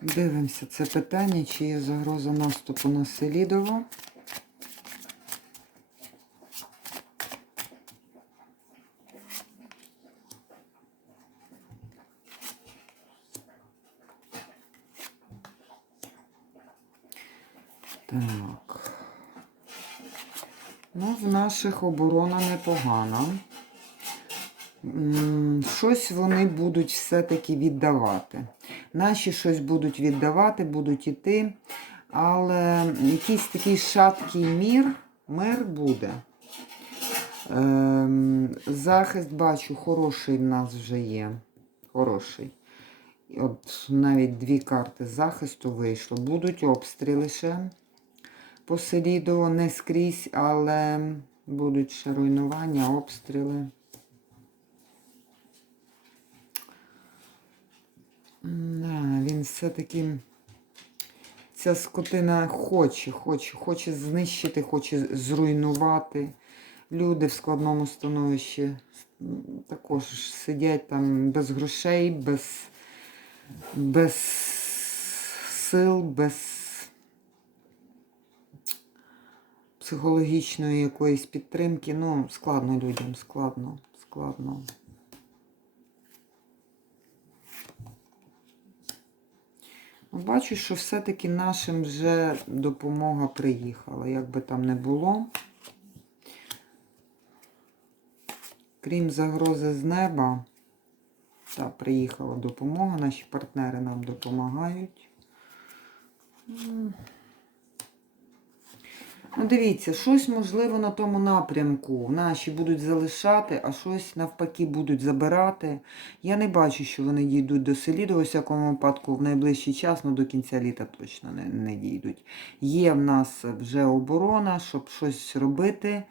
Дивимося це питання, чи є загроза наступу на Селідово. Так. Ну, в наших оборона непогана. Щось вони будуть все-таки віддавати. Наші щось будуть віддавати, будуть іти. Але якийсь такий шаткий мір, мир буде. Ем, захист бачу, хороший в нас вже є. Хороший. От навіть дві карти захисту вийшло. Будуть обстріли ще по не скрізь, але будуть ще руйнування, обстріли. Все-таки ця скотина хоче, хоче, хоче знищити, хоче зруйнувати. Люди в складному становищі також сидять там без грошей, без, без сил, без психологічної якоїсь підтримки. Ну, складно людям, складно, складно. Бачу, що все-таки нашим вже допомога приїхала, як би там не було. Крім загрози з неба, та, приїхала допомога, наші партнери нам допомагають. Ну, дивіться, щось можливо на тому напрямку. Наші будуть залишати, а щось навпаки будуть забирати. Я не бачу, що вони дійдуть до селі, до всякому випадку в найближчий час, ну до кінця літа точно не, не дійдуть. Є в нас вже оборона, щоб щось робити.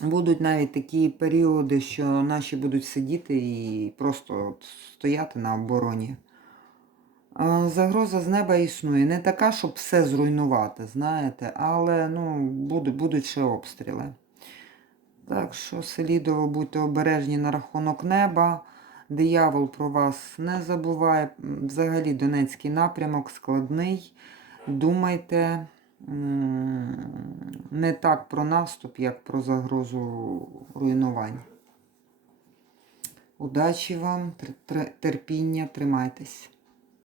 Будуть навіть такі періоди, що наші будуть сидіти і просто от стояти на обороні. Загроза з неба існує. Не така, щоб все зруйнувати, знаєте, але ну, будуть, будуть ще обстріли. Так що, Селідово, будьте обережні на рахунок неба. Диявол про вас не забуває. Взагалі Донецький напрямок складний. Думайте не так про наступ, як про загрозу руйнувань. Удачі вам, терпіння, тримайтесь.